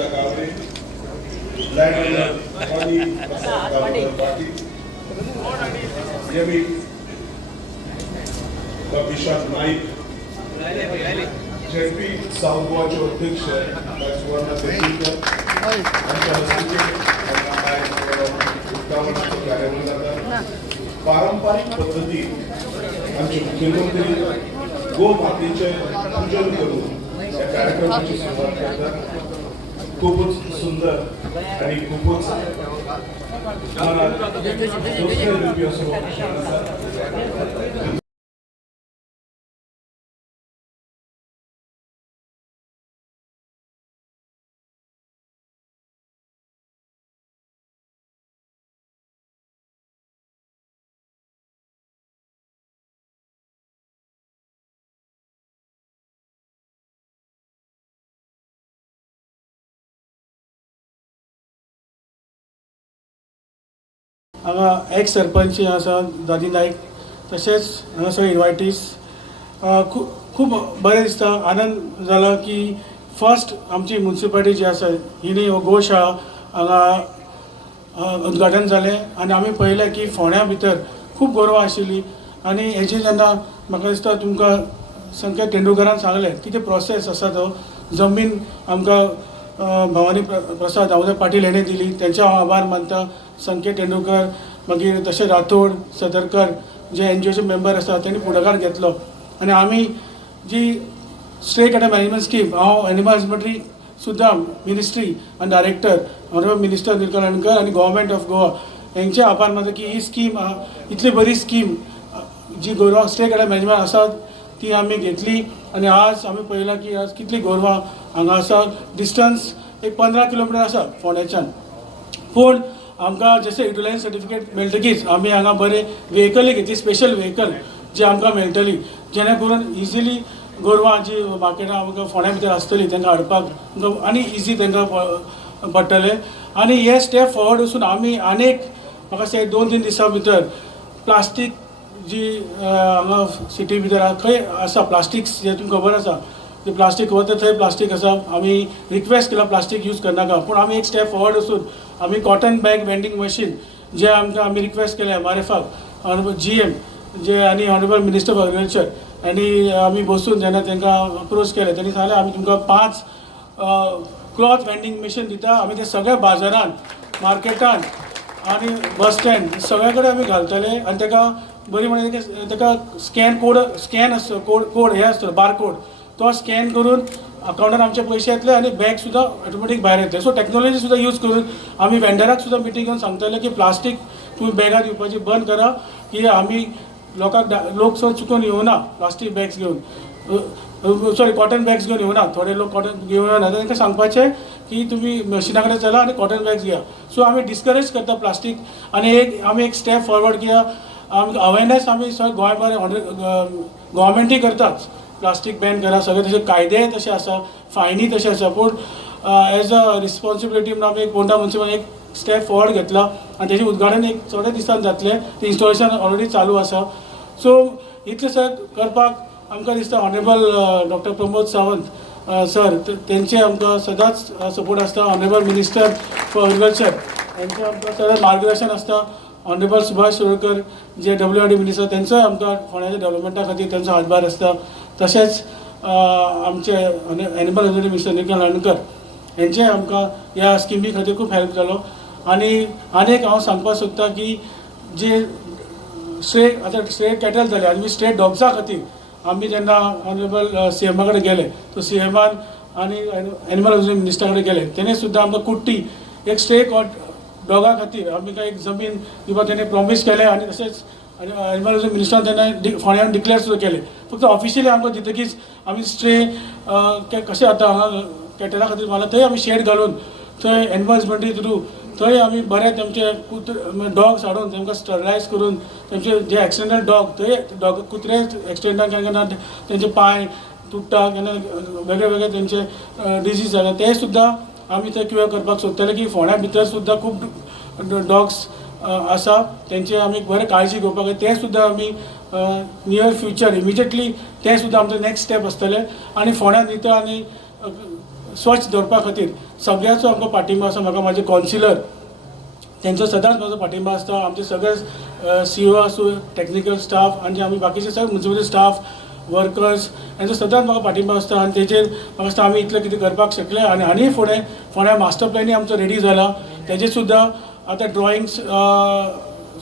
अनिता कावरे, land Patil, yummy विशाल Naik, JP south गोवाचे अध्यक्ष सुवर्ण तेंडुलकर यांच्या हस्ते कार्यावळी जाता. पारंपरिक पद्धती आमचे मुख्यमंत्री गोमातेचे पूजन करून या कार्यक्रमाची सुरुवात करतात. खूपच सुंदर आणि खूपच हांगा एक्स सरपंच आसा दादी नाईक, तशेंच हांगासर इन्वायटीज खूब बरें दिसता. आनंद जाला की फर्स्ट आमची म्युनिसिपालिटी जी आसा हिणी हो गोशाळा हांगा उद्घाटन जालें आनी आमी पळयलें की फोंड्या भितर खूब गोरवां आशिल्लीं. आनी हेजें जेन्ना म्हाका दिसता तुमकां संकेत तेंडुलकरान सांगलें की तें प्रोसेस आसा तो जमीन आमकां भवानी प्रसाद दामोदर पाटील हेणें दिली, तेंचे हांव आभार मानता. संकेत तेंडुलकर मागीर तशें राठोड सदरकर जे एनजीओचे मेंबर आसा तेणी फुडाकार घेतलो. आनी आमी जी स्टेट कॅटल मॅनेजमेंट स्कीम हांव एनिमल हजबंड्री सुद्दां मिनिस्ट्री आनी डायरेक्टर ऑनरेबल मिनिस्टर निलकंठ अणकर आनी गव्हर्मेंट ऑफ गोवा हेंचे आभार मानता की ही स्कीम इतली बरी स्कीम जी गोरवां स्टेट कॅटल मॅनेजमेंट आसा ती आमी घेतली. आनी आज आमी पळयलां की आज कितली गोरवां हांगा आसा. डिस्टन्स एक 15 किलोमिटर आसा फोंड्याच्यान. पूण आमकां जशें युटिलायझेशन सर्टिफिकेट मेळटकीच आमी हांगा बरें व्हेकली घेतली, स्पेशल व्हेकल जी आमकां मेळटली, जेणे करून इजिली गोरवां जी मार्केटां आमकां फोंड्या भितर आसतली तांकां हाडपाक आनी इजी तांकां पडटलें. आनी हे स्टेप फॉरवर्ड वचून आमी आनीक म्हाका दिसता 2-3 दिसां भितर प्लास्टीक जी हांगा सिटी भितर खंय आसा प्लास्टिक्स जे तुमकां खबर आसा ते प्लास्टीक वता थंय प्लास्टीक आसा. आमी रिक्वेस्ट केला प्लास्टीक यूज करनाका, पूण आमी एक स्टेप फॉरवर्ड वचून आमी कॉटन बॅग वेंडिंग मशीन जे आमकां आमी रिक्वेस्ट केल्या MRFाक ऑनरेबल GM जे आनी ऑनरेबल मिनिस्टर ऑफ एग्रीकल्चर आनी आमी बसून जेन्ना तांकां अप्रोच केलें तेणी सांगलें आमी तुमकां 5 क्लॉथ वेंडिंग मशीन दिता. आमी ते सगळ्या बाजारांत मार्केटान आनी बस स्टँड सगळे कडेन आमी घालतले. आनी ताका बरी म्हणजे ताका स्कॅन आसता कोड हे आसता बारकोड तो स्कॅन करून अकाउंटान आमचे पयशे येतले आनी बॅग सुद्दां ऑटोमॅटीक भायर येतले. सो टॅक्नॉलॉजी सुद्दां यूज करून आमी वेंडराक सुद्दां मिटींग घेवन सांगतले की प्लास्टीक तुमी बॅगां दिवपाची बंद करा की आमी लोक चुकून येवना प्लास्टीक बॅग्स घेवन सॉरी कॉटन बॅग्स घेवन येवना. थोडे लोक कॉटन घेवन येवना तांकां सांगपाचें की तुमी मशिना कडेन चला आनी कॉटन बॅग्स घेया. सो आमी डिस्करेज करता प्लास्टीक आनी आमी एक स्टेप फॉरवर्ड किया अवेरनेस आमी सगळे गोंयभर गव्हर्मेंटूय करताच. प्लास्टीक बॅन करा, सगळे तशे कायदे तशे आसा, फायनी तशे आसा. पूण एज अ रिस्पॉन्सिबिलिटी म्हणून आमी पोंडा म्युनिसिपल एक स्टेप फॉरवर्ड घेतला आनी तेजें उद्घाटन एक थोड्या दिसान जातलें. तें इन्स्टॉलेशन ऑलरेडी चालू आसा. सो इतलें सगळें करपाक आमकां दिसता honourable doctor Pramod Sawant sir तेंचे आमकां सदांच सपोर्ट आसता. ऑनरेबल मिनिस्टर फॉर एग्रीकल्चर तेंचें आमकां सदांच मार्गदर्शन आसता. ऑनरेबल सुभाष शिरोडकर जे WRD मिनिस्टर तेंचोय आमकां फोंड्याच्या डेव्हलपमेंटा खातीर तेंचो हातभार आसता. तशेंच आमचे एनिमल हजबंड्री मिनिस्टर निलकंठ अणकर हेंचे आमकां ह्या स्किमी खातीर खूब हेल्प जालो. आनी आनीक हांव सांगपाक सोदतां की जे स्ट्रेट कॅटल जाले आनी स्ट्रेट डॉग्सा खातीर आमी जेन्ना ऑनरेबल CMा कडेन गेले तो CMान आनी एनिमल हजबंड्री मिनिस्टरा कडेन गेले तेणें सुद्दां आमकां कुट्टी एक स्ट्रेट डॉगा खातीर आमकां एक जमीन दिवपाक तेणें प्रॉमीस केलें. आनी तशेंच एनिमल हजबंड्री मिनिस्टरान तेन्ना फोंड्यान डिक्लेअर सुद्दां केलें. फक्त ऑफिशियली आमकां दितकीच आमी स्ट्रे कशें जाता हांगा कॅटला खातीर मारला थंय आमी शेड घालून थंय एनिमल हजबंड्री थ्रू थंय आमी बरे तेंचे डॉग्स हाडून तेंकां स्टरलायज करून तेंचे जे एक्सिडेंटल डॉग थंय कुत्रे एक्सिडेंटान केन्ना तेंचे पांय तुट्टा केन्ना वेगळे वेगळे तेंचे डिजीज जाले ते सुद्दां आमी थंय क्युअर करपाक सोदतले की फोंड्या भितर सुद्दां खूब डॉग्स आसा तेंचे आमी बरें काळजी घेवपाक ते सुद्दां आमी नियर फ्युचर इमिजिएटली ते सुद्दां आमचें नेक्स्ट स्टेप आसतलें. आनी फोंड्या नितळ आनी स्वच्छ दवरपा खातीर सगळ्याचो आमकां पाठिंबो आसा. म्हाका म्हाजे कावन्सिलर तेंचो सदांच म्हाजो पाठिंबो आसता. आमचे सगळे CEO आसूं, टॅक्निकल स्टाफ आनी आमी बाकीचे सगळे म्युनिसिपल स्टाफ वर्कर्स हेंचो सदांच म्हाका पाठिंबो आसता. आनी तेजेर म्हाका दिसता आमी इतलें कितें करपाक शकले. आनी फुडें मास्टर प्लॅनूय आमचो रेडी जाला. तेजेर सुद्दां आतां ड्रॉइंग्स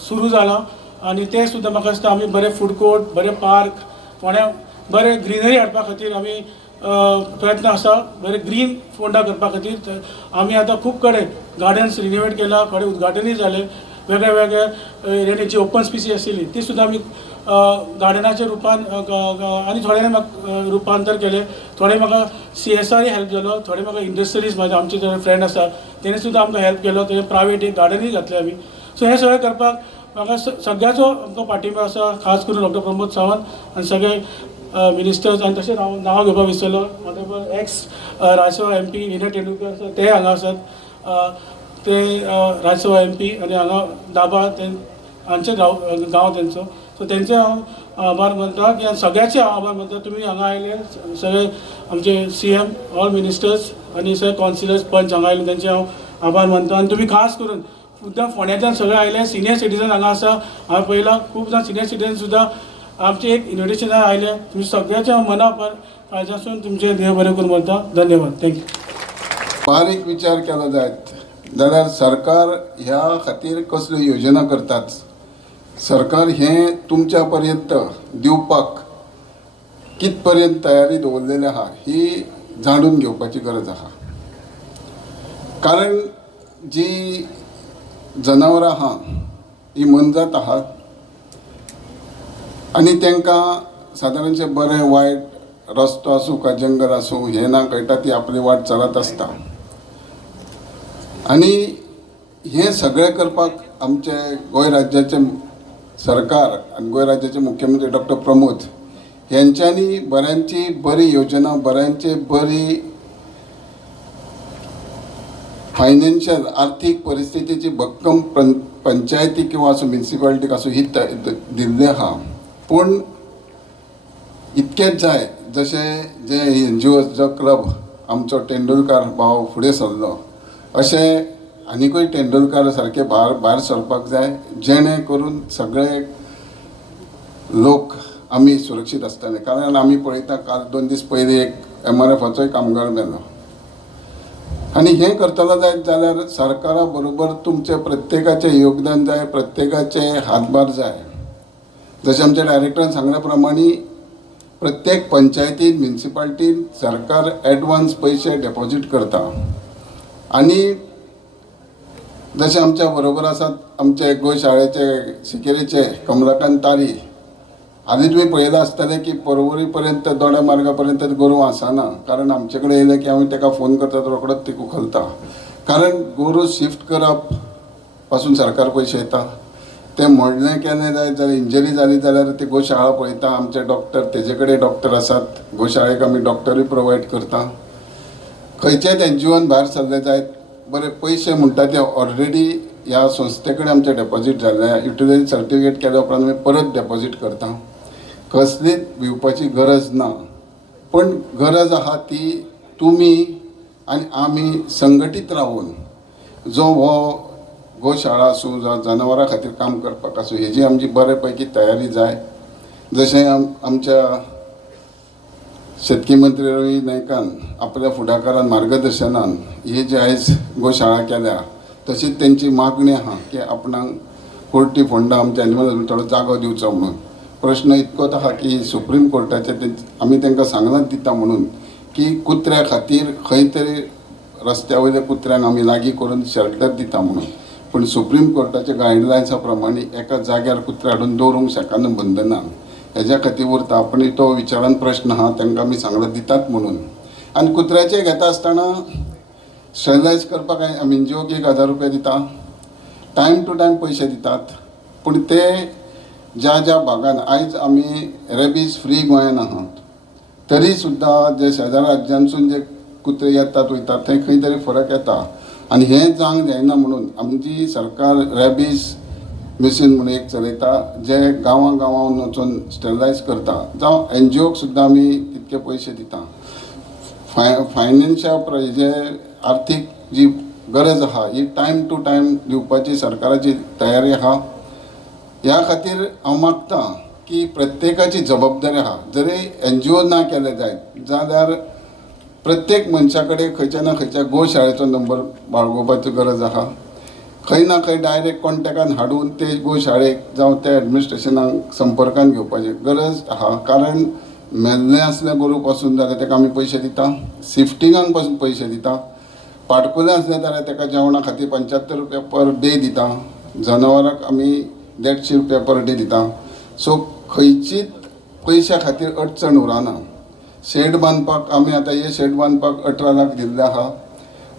सुरू जाला आनी ते सुद्दां म्हाका दिसता आमी बरे फूड कोर्ट, बरे पार्क, फोंड्या बरे ग्रीनरी हाडपा खातीर आमी प्रयत्न आसा. बरे ग्रीन फोंडा करपा खातीर आमी आतां खूब कडेन गार्डन्स रिनोवेट केला, थोडे उद्घाटनूय जाले. वेगळे वेगळे जी ओपन स्पेसीस आशिल्ली ती सुद्दां आमी गार्डनाच्या रुपान आनी थोड्यांनी म्हाका रुपांतर केले. थोडे म्हाका CSR हेल्प जालो, थोडे म्हाका इंडस्ट्रीज म्हाजे आमचे जे फ्रेंड आसा तेणे सुद्दां आमकां हेल्प केलो. तेणे प्रायवेट एक गार्डनूय घातले आमी. सो हे सगळें करपाक म्हाका सगळ्याचो आमकां पाठिंबो आसा. खास करून डॉक्टर प्रमोद सावंत आनी सगळे मिनिस्टर्स आनी तशें नांवां घेवपाक विसरलो. Honourable x Rajya Sabha MP Vinay Tendulkar आसा ते हांगा आसात. ते राज्यसभा MP आनी हांगा दाबा हांचे गांव तेंचो. सो तेंचे हांव आभार मानता की सगळ्याचे आभार मानता. तुमी हांगा आयले सगळे आमचे CM, ऑल मिनिस्टर्स आनी सगळे कावन्सिलर्स पंच हांगा आयले तेंचे हांव आभार मानता. आनी तुमी खास करून सुद्दां फोंड्याच्यान सगळे आयले. सिनियर सिटीजन हांगा आसा. हांवें पळयलां खूब जाण सिनियर सिटीजन सुद्दां आमचे एक इन्विटेशनार आयले. तुमी सगळ्याच्या मना काळजासून तुमचे देव बरें करून म्हणटा. धन्यवाद. थँक्यू. बारीक विचार केलो जायत जाल्यार सरकार ह्या खातीर कसल्यो योजना करतात. सरकार हें तुमच्या पर्यंत दिवपाक कित पर्यंत तयारी दवरलेली आहा ही जाणून घेवपाची गरज आहा. कारण जी जनावरां आहा ही मनजात आहात आनी तांकां सादारणशे बरें वायट रस्तो आसूं का जंगल आसूं हें ना कळटा ती आपली वाट चलत आसता. आनी हें सगळें करपाक आमचे गोंय राज्याचे सरकार आनी गोंय राज्याचे मुख्यमंत्री डॉक्टर प्रमोद हेंच्यांनी बऱ्यांची बरी योजना, बऱ्यांची बरी फायनान्शियल आर्थीक परिस्थितीची भक्कम पंचायती किंवा आसूं म्युनिसिपालिटीक आसूं ही दिल्ली आहा. पूण इतकेंच जाय जशें जे NGOs जो क्लब आमचो तेंडुलकार भाव फुडें सरलो अशें आनिकूय तेंडुलकार सारके भायर सरपाक जाय जेणे करून सगळे लोक आमी सुरक्षीत आसतले. कारण आमी पळयता काल 2 दीस पयलीं एक MRFचोय कामगार मेलो. आनी हें करतलो जायत जाल्यार सरकारा बरोबर तुमचे प्रत्येकाचें योगदान जाय, प्रत्येकाचे हातभार जाय. जशें आमच्या डायरेक्टरान सांगल्या प्रमाणे प्रत्येक पंचायतीन म्युनिसिपालिटीन सरकार एडवान्स पयशे डेपॉझीट करता. आनी जशें आमच्या बरोबर आसात आमचे गोशाळेचे शिकेरीचे कमलाकांत तारी. आनी तुमी पळयलां आसतलें की पर्वरी पर्यंत दोड्या मार्गा पर्यंत गोरवां आसना. कारण आमचे कडेन येयले की हांव ताका फोन करता तो रोखडोच तिका उखलता. कारण गोरू शिफ्ट करप पासून सरकार पयशे येता. ते मोडलें केलें जायत जाल्यार इंजरी जाली जाल्यार ती गोशाळा पळयता. आमचे डॉक्टर तेजे कडेन डॉक्टर आसात. गोशाळेक आमी डॉक्टरूय प्रोवायड करता. खंयचेच NGOन भायर सरले जायत बरे पयशे म्हणटा ते ऑलरेडी ह्या संस्थे कडेन आमचे डेपॉझीट जाल्ले. युटिलिटी सर्टिफिकेट केल्या उपरांत आमी परत डेपॉझीट करता. कसलीच भिवपाची गरज ना. पण गरज आहा ती तुमी आनी आमी संघटीत रावून जो हो गोशाळा आसूं जावं जनावरां खातीर काम करपाक आसूं हेजी आमची बरे पैकी तयारी जाय. जशें आमच्या शेतकी मंत्री रवी नायकान आपल्या फुडाकारान मार्गदर्शनान ही जी आयज गोशाळा केल्या तशीच तेंची मागणी आहा की आपणाक कोर्टी फोंडा आमच्या एनिमल थोडो जागो दिवचो म्हणून. प्रश्न इतकोच आहा की सुप्रीम कोर्टाचे आमी तांकां सांगनात दिता म्हणून की कुत्र्या खातीर खंय तरी रस्त्या वयल्या कुत्र्यांक आमी लागीं करून शेल्टर दिता म्हणून. पूण सुप्रीम कोर्टाच्या गायडलायन्सा प्रमाणे एका जाग्यार कुत्रे हाडून दवरूंक शकना बंधना. हेज्या खातीर उरता. पण तो विचारान प्रश्न आहा तांकां आमी सांगला दितात म्हणून. आनी कुत्र्याचे घेता आसतना स्टॅरिलायज करपाक आमी NGOक 1000 रुपया दिता. टायम टू टायम पयशे दितात. पूण ते ज्या ज्या भागान आयज आमी रेबीज फ्री गोंयान आहात तरी सुद्दां जे शेजारी राज्यांसून जे कुत्रे येतात वयतात थंय खंय तरी फरक येता. आनी हें जावंक जायना म्हणून आमची सरकार रेबीज मिशन म्हणून एक चलयता जे गांवां गांवांत वचून स्टॅरिलायज करता. जावं NGOक सुद्दां आमी तितके पयशे दिता. फायनान्शियल जे आर्थीक जी गरज आहा ही टायम टू टायम दिवपाची सरकाराची तयारी आहा. ह्या खातीर हांव मागतां की प्रत्येकाची जबाबदारी आहा. जरी NGO ना केले जायत जाल्यार प्रत्येक मनशा कडेन खंयच्या ना खंयच्या गोशाळेचो नंबर बाळगोवपाची गरज आहा. खंय ना खंय डायरेक्ट कॉन्टॅक्टान हाडून ते गोशाळेक जावं ते एडमिनिस्ट्रेशनाक संपर्कान घेवपाची गरज आहा. कारण मेल्ले असले गोरू पासून जाल्यार ताका आमी पयशे दिता, शिफ्टिंगाक पासून पयशे दिता, पाडकुले असले जाल्यार ताका जेवणा खातीर 75 रुपया पर डे दिता, जनावरांक आमी 150 रुपया पर डे दिता. सो खंयचीच पयशा खातीर अडचण उरना. शेड बांदपाक आमी आतां हे शेड बांदपाक 18 लाख दिल्ले आहा.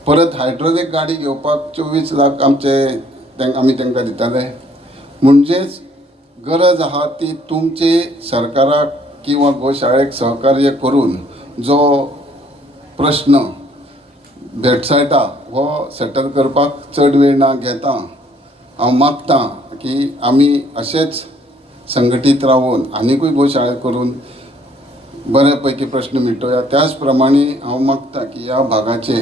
परत हायड्रोलिक गाडी घेवपाक 24 लाख आमी तांकां दिताले. म्हणजेच गरज आहा ती तुमची सरकाराक किंवा गोशाळेक सहकार्य करून जो प्रश्न भेटसायटा हो सेटल करपाक चड वेळ ना घेता. हांव मागतां की आमी अशेंच संघटीत रावून आनिकूय गोशाळे करून बरे पैकी प्रश्न मिटोवया. त्याच प्रमाणे हांव मागतां की ह्या भागाचे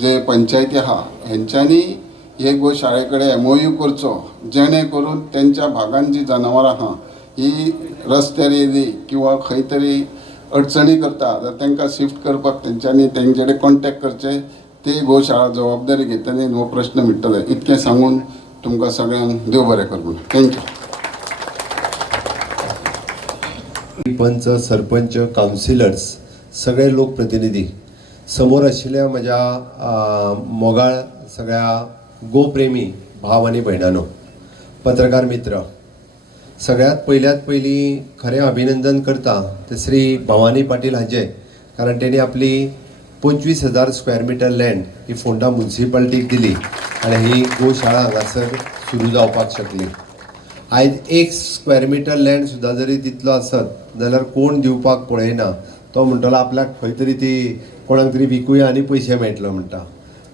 जे पंचायती आहा हेंच्यांनी हे गोशाळे कडेन MOU करचो, जेणे करून तेंच्या भागान जी जनावरां आहा ही रस्त्यार येयली किंवा खंय तरी अडचणी करता जाल्यार तांकां शिफ्ट करपाक तेंच्यांनी तेंचे कडेन कॉन्टॅक्ट करचे. ते गोशाळा जबाबदारी घेतली हो प्रश्न मिटतले. इतकें सांगून तुमकां सगळ्यांक देव बरें करूं. थँक्यू. पंच, सरपंच, कावन्सिलर्स, सगळे लोकप्रतिनिधी, समोर आशिल्ल्या म्हज्या मोगाळ सगळ्या गोप्रेमी भाव आनी भयणांनो, पत्रकार मित्र, सगळ्यात पयली खरें अभिनंदन करता ते श्री भवानी पाटील हांचे. कारण तेणी आपली 25,000 स्क्वेअर मिटर लँड ही फोंडा म्युन्सिपाल्टीक दिली आनी ही गोशाळा हांगासर सुरू जावपाक शकली. आयज 1 स्क्वेअर मिटर लँड सुद्दां जरी दितलो आसत जाल्यार कोण दिवपाक पळयना. तो म्हणटलो आपल्याक खंय तरी ती कोणाक तरी विकूया आनी पयशे मेळटलो म्हणटा.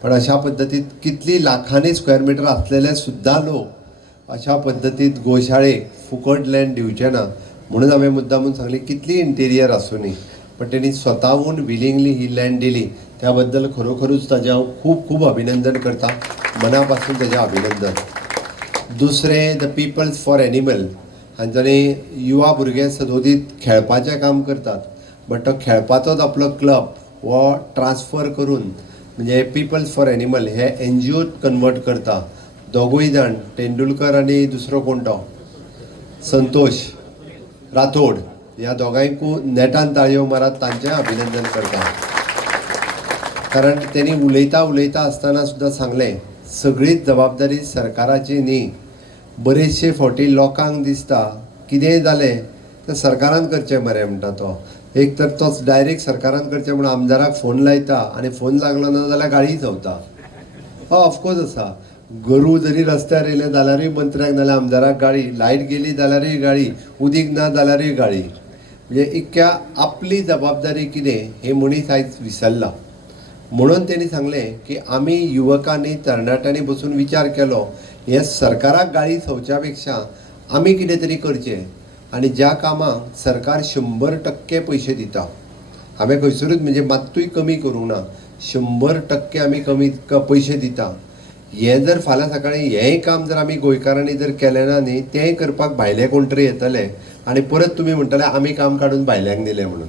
पण अशा पद्दतीत कितली लाखांनी स्क्वेअर मिटर आसलेले सुद्दां लोक अशा पद्दतीत गोशाळेक फुकट लँड दिवचे ना. म्हणून हांवें मुद्दामून सांगली कितली इंटेरियर आसूनी पण तेणी स्वताहून विलिंगली ही लँड दिली. त्या बद्दल खरोखरूच ताजें हांव खूब खूब अभिनंदन करता, मनापासून ताजें अभिनंदन. दुसरें द पीपल्स फॉर एनिमल हांच्यांनी युवा भुरगे सदोदीत खेळपाचें काम करतात. बट तो खेळपाचोच आपलो क्लब हो ट्रान्सफर करून म्हणजे पीपल्स फॉर एनिमल हे NGOत कन्वर्ट करता. दोगूय जाण, तेंडुलकर आनी दुसरो कोण तो संतोष राठोड, ह्या दोगांयकू नेटान ताळयो मारात, तांचें अभिनंदन करता. कारण तेणी उलयता आसतना सुद्दां सांगलें सगळीच जबाबदारी सरकाराची न्ही. बरेचशे फावटी लोकांक दिसता कितेंय जालें तें सरकारान करचें मरे म्हणटा तो. एक तर तोच डायरेक्ट सरकारान करचें म्हणून आमदाराक फोन लायता आनी फोन लागलो ना जाल्यार गाडी चवता. ऑफकोर्स आसा, गरू जरी रस्त्यार येयले जाल्यारूय मंत्र्याक नाल्यार आमदाराक गाडी, लायट गेली जाल्यारूय गाडी, उदीक ना जाल्यारूय गाडी. म्हणजे इतक्या आपली जबाबदारी कितें हे मनीस आयज विसरला. म्हणून तेणी सांगलें की आमी युवकांनी तरणाट्यांनी बसून विचार केलो हे सरकाराक गाडी चवच्या पेक्षा आमी कितें तरी करचें. आनी ज्या कामाक सरकार 100% पयशे दिता, हांवें खंयसरूच म्हणजे मात्तूय कमी करूंक ना, 100% आमी कमी पयशे दिता. हें जर फाल्यां सकाळीं हेंय काम जर आमी गोंयकारांनी जर केलें ना न्ही, तेंय करपाक भायले कोण तरी येतले आनी परत तुमी म्हणटले आमी काम काडून भायल्यांक दिलें म्हणून.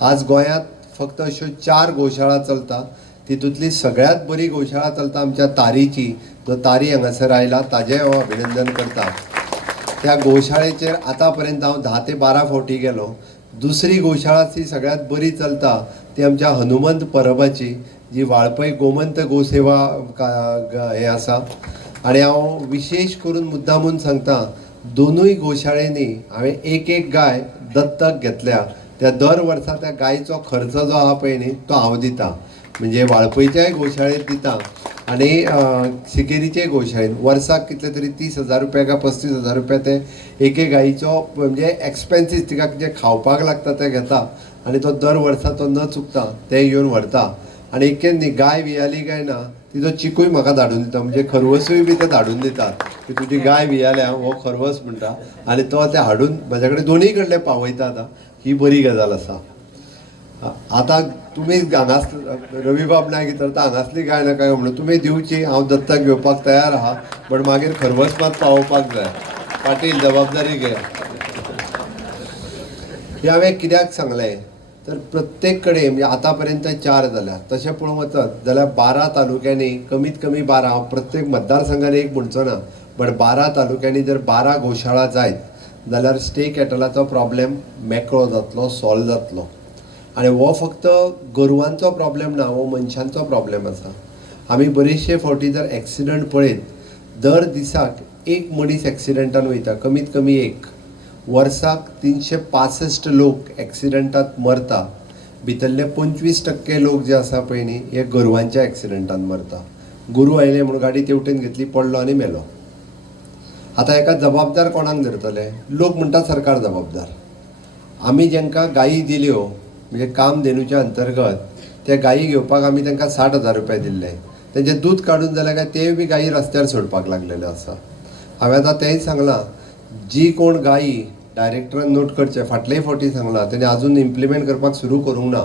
आज गोंयांत फक्त अश्यो 4 गोशाळा चलता. तितूंतली सगळ्यात बरी गोशाळा चलता आमच्या तारीची. जो तारी हांगासर आयला ताजें हांव अभिनंदन करता. त्या गोशाळेचेर आतां पर्यंत हांव 10 ते 12 फावटी गेलो. दुसरी गोशाळा ती सगळ्यात बरी चलता ती आमच्या हनुमंत परबाची, जी वाळपय गोमंत गोसेवा हे आसा. आनी हांव विशेश करून मुद्दामून सांगता, दोनूय गोशाळेंनी हांवें एक गाय दत्तक घेतल्या. त्या दर वर्सा त्या गायचो खर्च जो आहा पळय न्ही तो हांव दिता. म्हणजे वाळपयच्याय गोशाळेंत दिता आनी सिकेरीचे गोशाळेंत वर्साक कितले तरी 30,000 रुपया काय 35,000 रुपया ते एके गायीचो म्हणजे एक्सपेन्सीस तिका जे खावपाक लागता ते घेता आनी तो दर वर्सा तो न चुकता ते घेवन व्हरता. आनी इतकेंच न्ही, गाय वियाली काय ना तिचो चिकूय म्हाका धाडून दिता. म्हणजे खरवसूय बी ते धाडून दितात की तुजी गाय वियाल्या हो खरवस म्हणटा आनी तो ते हाडून म्हाजे कडेन दोनूय कडले पावयता. आतां ही बरी गजाल आसा. आतां तुमी हांगास रविबाब नायक तर हांगासली गाय नाका म्हणून तुमी दिवची, हांव दत्तक घेवपाक तयार आहा, बट मागीर खरवस मात पावोवपाक जाय. पाटील जबाबदारी घे. हे हांवें कित्याक सांगलें तर प्रत्येक कडेन म्हणजे आतां पर्यंत 4 जाल्या, तशें पळोवंक वचत जाल्यार 12 तालुक्यांनी कमीत कमी 12, हांव प्रत्येक मतदारसंघान एक म्हणचो ना, बट 12 तालुक्यांनी जर 12 गोशाळा जायत जाल्यार स्टे कॅटलाचो प्रॉब्लेम मेकळो जातलो, सॉल्व जातलो. आनी हो फक्त गोरवांचो प्रॉब्लेम ना, हो मनशांचो प्रॉब्लेम आसा. आमी बरेचशे फावटी जर एक्सिडंट पळयत, दर दिसाक एक मनीस एक्सिडंटान वयता, कमीत कमी एक. वर्साक 365 लोक एक्सिडंटात मरता. भितरले 25% लोक जे आसा पळय न्ही, हे गोरवांच्या एक्सिडंटान मरता. गुरू आयले म्हणून गाडी तेवटेन घेतली, पडलो आनी मेलो. आतां हेका जबाबदार कोणाक धरतले? लोक म्हणटा सरकार जबाबदार. आमी जेंकां गायी दिल्यो म्हणजे कामधेनूच्या अंतर्गत, ते गायी घेवपाक आमी तांकां 60,000 रुपया दिल्ले. तेंचें दूध काडून जाल्यार काय तेय बी गायी रस्त्यार सोडपाक लागलेले आसा. हांवें आतां तेंय सांगलां, जी कोण गायी डायरेक्टरान नोट करचे, फाटलेय फावटी सांगलां, तेणे आजून इम्प्लिमेंट करपाक सुरू करूंक ना.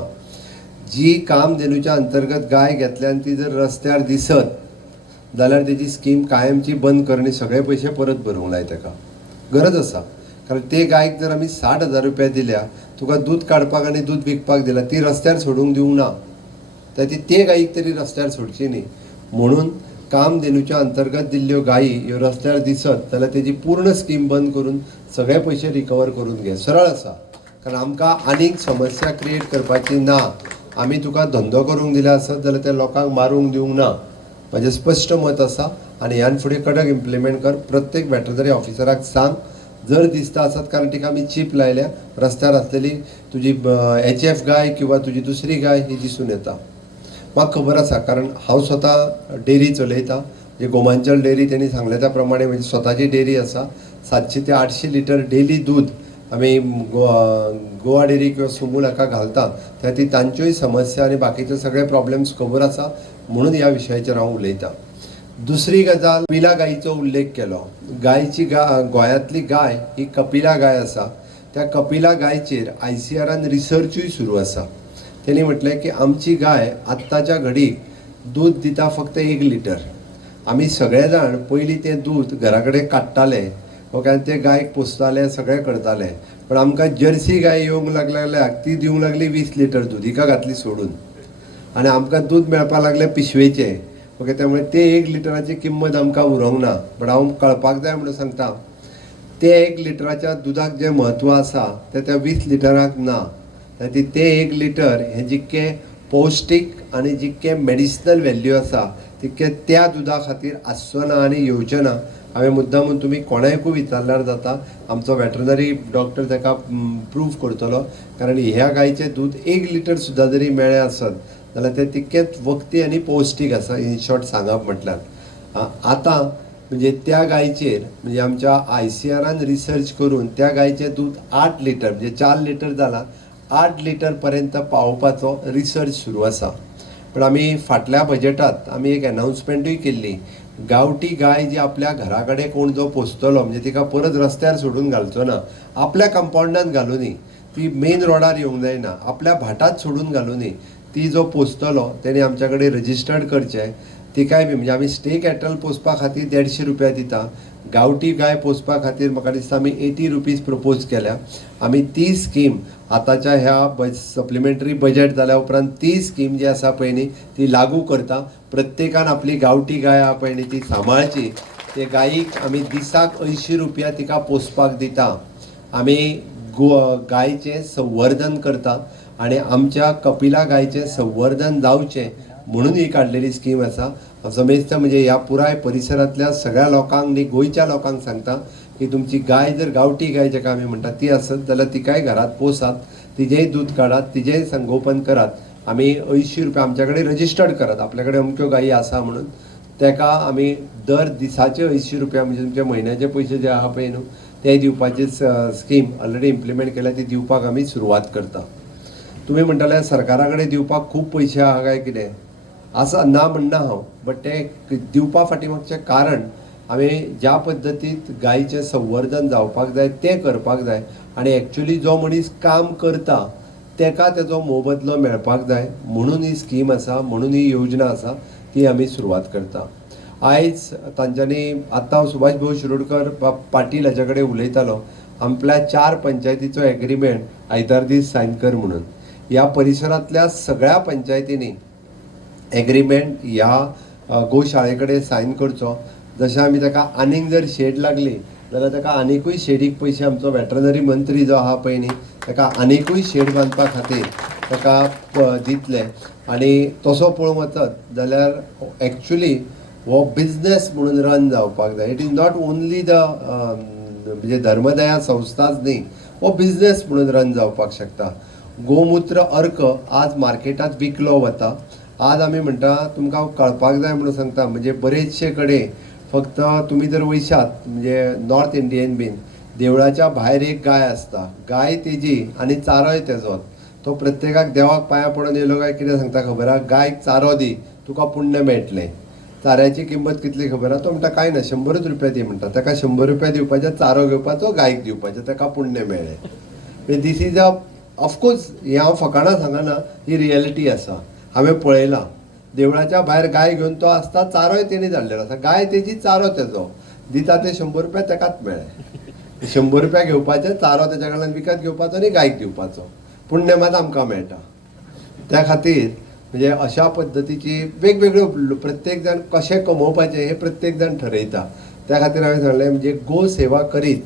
जी कामधेनूच्या अंतर्गत गाय घेतल्यान ती जर रस्त्यार दिसत जाल्यार तेजी स्कीम कायमची बंद करणी, सगळे पयशे परत भरूंक लाय ताका. गरज आसा, कारण ते गायक जर आमी 60,000 रुपया दिल्या, तुका दूध काडपाक आनी दूध विकपाक दिला, ती रस्त्यार सोडूंक दिवंक ना. तर ते गायीक तरी रस्त्यार सोडची न्ही. म्हणून कामधेनूच्या अंतर्गत दिल्ल्यो गायी ह्यो रस्त्यार दिसत जाल्यार तेजी पूर्ण स्कीम बंद करून सगळे पयशे रिकवर करून घे. सरळ आसा, कारण आमकां आनीक समस्या क्रिएट करपाची ना. आमी तुका धंदो करूंक दिला आसत जाल्यार ते लोकांक मारूंक दिवंक ना. म्हजें स्पश्ट मत आसा आनी ह्यान फुडें कडक इम्प्लिमेंट कर. प्रत्येक वेटरनरी ऑफिसराक सांग, जर दिसता आसत कारण तिका आमी चीप लायल्या, रस्त्यार आसलेली तुजी HF गाय किंवा तुजी दुसरी गाय ही दिसून येता. म्हाका खबर आसा, कारण हांव स्वता डेरी चलयतां. जे गोमांचल डेरी तेणी सांगले त्या प्रमाणे म्हजी स्वताची डेरी आसा. 700 ते 800 लिटर डेली दूध आमी गोवा डेरी किंवा सुमूल हाका घालता. त्या ती तांच्योय समस्या आनी बाकीचे सगळे प्रॉब्लेम्स खबर आसा, म्हणून ह्या विशयाचेर हांव उलयतां. दुसरी गजाल, कपिला गायीचो उल्लेख केलो. गायची गोंयांतली गाय ही कपिला गाय आसा. त्या कपिला गायचेर ICRान रिसर्चूय सुरू आसा. तेणी म्हटलें की आमची गाय आत्ताच्या घडीक दूध दिता फक्त 1 लिटर. आमी सगळे जाण पयलीं तें दूध घरा कडेन काडटाले, ओके, ते गायक पोसताले, सगळें करताले. पण आमकां जर्सी गाय येवंक लागल्याक ती दिवंक लागली 20 लिटर दूद, हिका घातली सोडून. आनी आमकां दूध मेळपाक लागलें पिशवेचें, ओके. त्यामुळे ते 1 लिटराची किंमत आमकां उरोंक ना. पण हांव कळपाक जाय म्हणून सांगता, ते 1 लिटराच्या दुधाक जें म्हत्व आसा तें त्या 20 लिटराक ना. ते 1 लिटर हें जितकें पौश्टीक आनी जितकें मेडिसिनल व्हॅल्यू आसा तितकें त्या दुधा खातीर आसचो ना आनी येवचें ना. हांवें मुद्दामून तुमी कोणायकूय विचारल्यार जाता, आमचो वेटरनरी डॉक्टर ताका प्रूव करतलो. कारण ह्या गायचें दूध 1 लिटर सुद्दां जरी मेळ्ळें आसत जाल्यार तें तितकेंच वखदी आनी पौश्टीक आसा, इन शॉर्ट सांगप म्हटल्यार. आतां म्हणजे त्या गायचेर म्हणजे आमच्या ICRान रिसर्च करून त्या गायचें दूध 8 लिटर म्हणजे 4 लिटर जालां, 8 लिटर पर्यंत पावोवपाचो रिसर्च सुरू आसा. पण आमी फाटल्या बजेटांत आमी एक अनाउन्समेंटूय केल्ली, गांवठी गाय जी आपल्या घरा कडेन कोण जो पोसतलो म्हणजे तिका परत रस्त्यार सोडून घालचो ना, आपल्या कंपाउंडांत घालुनी, ती मेन रोडार येवंक जायना, आपल्या भाटांत सोडून घालुनी. ती जो पोसतलो तेणी आमच्या कडेन रजिस्टर्ड करचें. तिकाय बी म्हणजे आमी स्टे कॅटल पोसपा खातीर 150 रुपया दिता. गांवठी गाय पोसपा खातीर म्हाका दिसता आमी 80 रुपीज प्रपोज केल्या. आमी ती स्कीम आतांच्या ह्या सप्लिमेंटरी बजेट जाल्या उपरांत ती स्कीम जी आसा पळय न्ही ती लागू करता. प्रत्येकान आपली गांवठी गाय आहा पळय न्ही ती सांबाळची. ते गायीक आमी दिसाक 80 रुपया तिका पोसपाक दिता. आमी गायचें संवर्धन करता आनी आमच्या कपिला गायचें संवर्धन जावचें म्हणून ही काडलेली स्कीम आसा. समेस्त म्हणजे ह्या पुराय परिसरांतल्या सगळ्या लोकांक न्ही गोंयच्या लोकांक सांगता की तुमची गाय जर गांवठी गाय जाका आमी म्हणटा ती आसत जाल्यार तिकाय घरात पोसात, तिजेंय दूध काडात, तिजेंय संगोपन करात. आमी 80 रुपया आमच्या कडेन रजिस्टर्ड करात, आपल्या कडेन अमक्यो गायी आसा म्हणून. ताका आमी दर दिसाचे 80 रुपया म्हणजे तुमचे म्हयन्याचे पयशे जे आहा पळय न्हू ते दिवपाची स्कीम ऑलरेडी इम्प्लिमेंट केल्या, ती दिवपाक आमी सुरवात करता. तुमी म्हणटाले सरकारा कडेन दिवपाक खूब पयशे आहा काय कितें आसा, ना म्हणना हांव, बट ते दिवपा फाटीमागचें कारण आमी ज्या पद्दतीत गायचें संवर्धन जावपाक जाय तें करपाक जाय. आनी एक्चुअली जो मनीस काम करता तेका तेजो मोबदलो मेळपाक जाय म्हणून ही स्कीम आसा, म्हणून ही योजना आसा ती आमी सुरवात करता. आयज तांच्यांनी आतां हांव सुभाष भाऊ शिरोडकर पाटील हाचे कडेन उलयतालो, आपल्या 4 पंचायतीचो एग्रीमेंट आयतार दीस सायन कर म्हणून. ह्या परिसरांतल्या सगळ्या पंचायतींनी एग्रीमेंट ह्या गोशाळे कडेन सायन करचो. जशें आमी ताका आनीक जर शेड लागली जाल्यार ताका आनिकूय शेडीक पयशे आमचो वेटरनरी मंत्री जो आहा पळय न्ही ताका आनिकूय शेड बांदपा खातीर ताका दितले. आनी तसो पळोवंक वचत जाल्यार एक्चुली हो बिजनेस म्हणून रन जावपाक जाय. It is not only the म्हणजे धर्मदया संस्थाच न्ही, हो बिजनेस म्हणून रन जावपाक शकता. गोमूत्र अर्क आज मार्केटात विकलो वता. आज आमी म्हणटा तुमकां कळपाक जाय म्हणून सांगता, म्हणजे बरेचशे कडेन फक्त तुमी जर वयशात म्हणजे नॉर्थ इंडियन बीन देवळाच्या भायर एक गाय आसता, गाय तेजी आनी चारोय तेजोच. तो प्रत्येकाक देवाक पांयां पडून येयलो काय कितें सांगता खबर आहा, गायक चारो दी तुका पुण्य मेळटलें. चाऱ्याची किंमत कितली खबर आहा, तो म्हणटा कांय ना 100 रुपया दी म्हणटा. ताका 100 रुपया दिवपाचे, चारो घेवपाचो, गायक दिवपाचें, ताका पुण्य मेळ्ळें. दीस इज अ ऑफकोर्स हें हांव फकाणां सांगना, ही रियलिटी आसा. हांवें पळयलां देवळाच्या भायर गाय घेवन तो आसता, चारोय तेणी धाडलेलो आसा, गाय तेजी चारो तेजो, दिता ते 100 रुपया ताकाच मेळ्ळे. 100 रुपया घेवपाचे, चारो तेच्या कडल्यान विकत घेवपाचो आनी गायक दिवपाचो, पुण्य मात आमकां मेळटा. त्या खातीर म्हणजे अशा पद्दतीची वेगवेगळ्यो प्रत्येक जाण कशें कमोवपाचें हे प्रत्येक जाण ठरयता. त्या खातीर हांवें सांगलें म्हणजे गो सेवा करीत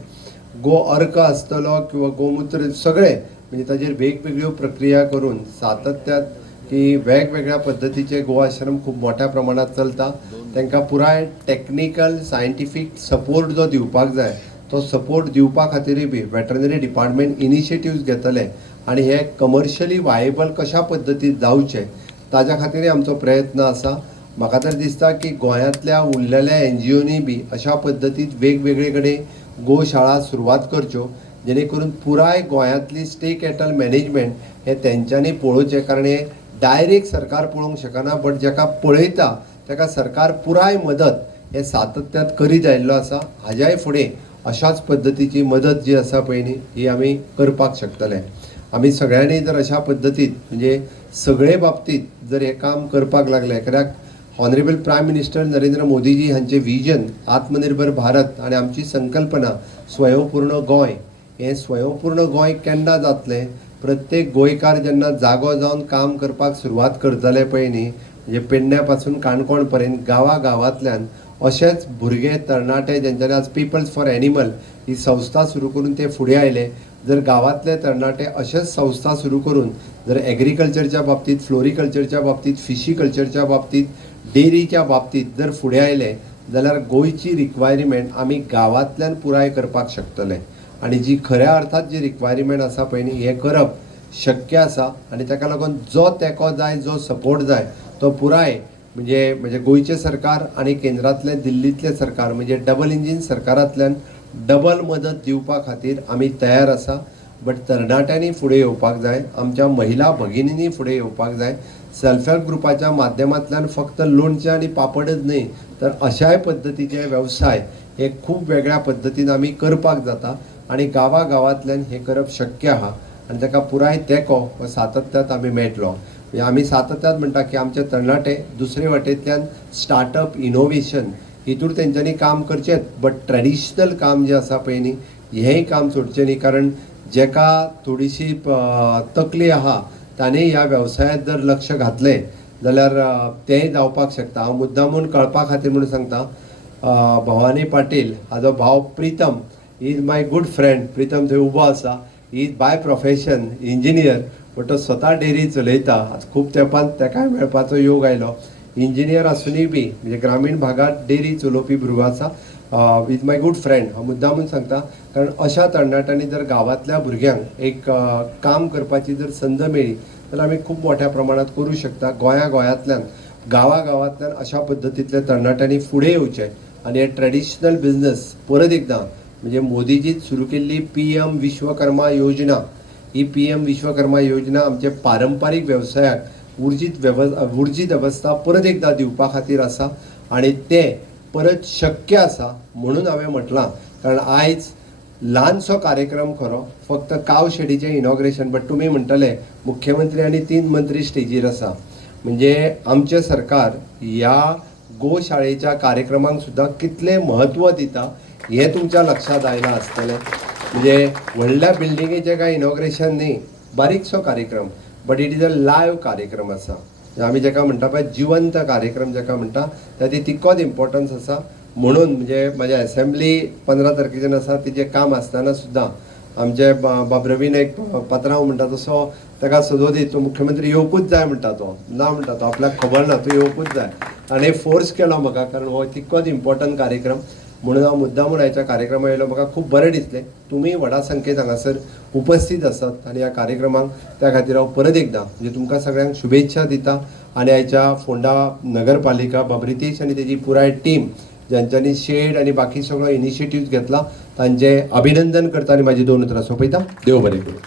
गो अर्क आसतलो किंवा गोमूत्र सगळे म्हणजे ताजेर वेगवेगळ्यो प्रक्रिया करून सातत्यात की वेगवेगळ्या पद्दतीचे गो आश्रम खूब मोठ्या प्रमाणात चलता. तांकां पुराय टेक्निकल सायंटिफीक सपोर्ट जो दिवपाक जाय तो सपोर्ट दिवपा खातीरय बी वेटरनरी डिपार्टमेंट इनिशिएटिव्स घेतले आनी हे कमर्शियली वायेबल कशा पद्दतीन जावचें ताज्या खातीरय आमचो प्रयत्न आसा. म्हाका तर दिसता की गोंयांतल्या उरलेल्या NGOनी बी अशा पद्दतीन वेगवेगळे कडेन गोशाळा सुरवात करच्यो जेणे करून पुराय गोंयांतली स्टेक कॅटल मॅनेजमेंट हे तेंच्यांनी पळोवचें. कारण हे डायरेक्ट सरकार पळोवंक शकना, बट जाका पळयता ताका सरकार पुराय मदत हे सातत्यात करीत आयिल्लो आसा. हाज्याय फुडें अशाच पद्दतीची मदत जी आसा पळय न्ही ही आमी करपाक शकतले. आमी सगळ्यांनी जर अशा पद्दतीन म्हणजे सगळे बाबतीत जर हे काम करपाक लागले, कित्याक honourable prime minister Narendra Modiji हांचे विजन आत्मनिर्भर भारत आनी आमची संकल्पना स्वयंपूर्ण गोंय, हें स्वयंपूर्ण गोंय केन्ना जातलें, प्रत्येक गोंयकार जेन्ना जागो जावन काम करपाक सुरवात करतले पळय न्ही म्हणजे पेडण्या पासून काणकोण पर्यंत गांवांतल्यान अशेच भुरगे तरणाटे जेंच्यांनी आज पीपल्स फॉर एनिमल ही संस्था सुरू करून ते फुडें आयले. जर गांवांतले तरणाटे अशेच संस्था सुरू करून जर एग्रीकल्चरच्या बाबतीत, फ्लोरिकल्चरच्या बाबतीत, फिशीकल्चरच्या बाबतीत, डेरीच्या बाबतीत जर फुडें आयले जाल्यार गोंयची रिक्वायरमेंट आमी गांवांतल्यान पुराय करपाक शकतले. आनी जी खऱ्या अर्थात जी रिक्वायरमेंट आसा पळय न्ही हें करप शक्य आसा. आनी ताका लागून जो तेंको जाय, जो सपोर्ट जाय तो पुराय म्हणजे गोंयचें सरकार आनी केंद्रांतलें दिल्लींतलें सरकार म्हणजे डबल इंजीन सरकारांतल्यान डबल मदत दिवपा खातीर आमी तयार आसा. बट तरणाट्यांनी फुडें येवपाक जाय, आमच्या महिला भगिनींनी फुडें येवपाक जाय. सेल्फ हेल्प ग्रुपाच्या माध्यमांतल्यान फक्त लोणचें आनी पापडच न्ही तर अशाय पद्दतीचे वेवसाय हे खूब वेगळ्या पद्दतीन आमी करपाक जाता आनी गांवांतल्यान हें करप शक्य आहा. आनी ताका पुराय तेंको हो सातत्यात आमी मेळटलो. आमी सातत्यात म्हणटा की आमचे तरणाटे दुसरे वाटेंतल्यान स्टार्टअप इनोव्हेशन हितूर तेंच्यांनी काम करचेंच, बट ट्रेडिशनल काम जें आसा पळय न्ही हेंय काम सोडचें न्ही. कारण जेका थोडीशी तकली आहा ताणें ह्या वेवसायांत जर लक्ष घातलें जाल्यार तेंय जावपाक शकता. हांव मुद्दामून कळपा खातीर म्हणून सांगता, भवानी पाटील हाजो भाव Pritam is my good friend. Pritam थंय उबो आसा. He is by profession engineer, but तो स्वता डेरी चलयता. खूब तेंपान तेकाय मेळपाचो योग आयलो. इंजिनियर आसुनूय बी म्हणजे ग्रामीण भागात डेरी चलोवपी भुरगो आसा. इज माय गूड फ्रेंड हांव मुद्दामून सांगता. कारण अशा तरणाट्यांनी जर गांवांतल्या भुरग्यांक एक काम करपाची जर संद मेळ्ळी जाल्यार आमी खूब मोठ्या प्रमाणात करूं शकता. गोंयांतल्यान गांवांतल्यान अशा पद्दतींतल्या तरणाट्यांनी फुडें येवचें आनी हे ट्रेडिशनल बिजनस परत एकदां म्हणजे मोदीजीन सुरू केल्ली PM विश्वकर्मा योजना, ही PM विश्वकर्मा योजना आमचे पारंपारीक वेवसायाक उर्जीत अवस्था परत एकदां दिवपा खातीर आसा आनी तें परत शक्य आसा म्हणून हांवें म्हटलां. कारण आयज ल्हानसो कार्यक्रम खरो, फक्त काव शेडीचें इनॉग्रेशन, बट तुमी म्हणटले मुख्यमंत्री आनी 3 मंत्री स्टेजीर आसा. म्हणजे आमचें सरकार ह्या गोशाळेच्या कार्यक्रमांक सुद्दां कितलें म्हत्व दिता हें तुमच्या लक्षात आयलां आसतलें. म्हणजे व्हडल्या बिल्डिंगेचें काय इनॉग्रेशन न्ही, बारीकसो कार्यक्रम, but it is a live कार्यक्रम आसा. आमी जेका म्हणटा पळय जिवंत कार्यक्रम जेका म्हणटा ताची तितकोच इम्पॉर्टन्स आसा. म्हणून म्हणजे म्हाज्या असेंब्ली 15 तारखेच्यान आसा, तिचें काम आसतना सुद्दां आमचे बाबरवीन एक पात्रांव म्हणटा तसो ताका सदोदीत तो मुख्यमंत्री येवपूच जाय म्हणटा, तो ना म्हणटा, तो आपल्याक खबर ना, तो येवपूच जाय. आनी फोर्स केलो म्हाका, कारण हो तितकोच इम्पॉर्टंट कार्यक्रम. म्हणून हांव मुद्दामून ह्याच्या कार्यक्रमाक येयलो. म्हाका खूब बरें दिसलें. तुमी व्हडा संख्येन हांगासर उपस्थित आसात आनी ह्या कार्यक्रमाक, त्या खातीर हांव परत एकदां म्हणजे तुमकां सगळ्यांक शुभेच्छा दिता. आनी ह्याच्या फोंडा नगरपालिका, बाबरितेश आनी तेजी पुराय टीम ज्यांच्यांनी शेड आनी बाकी सगळो इनिशिएटीव्ह घेतला तांचे अभिनंदन करता आनी म्हाजी 2 उतरां सोंपयता. देव बरें करूं.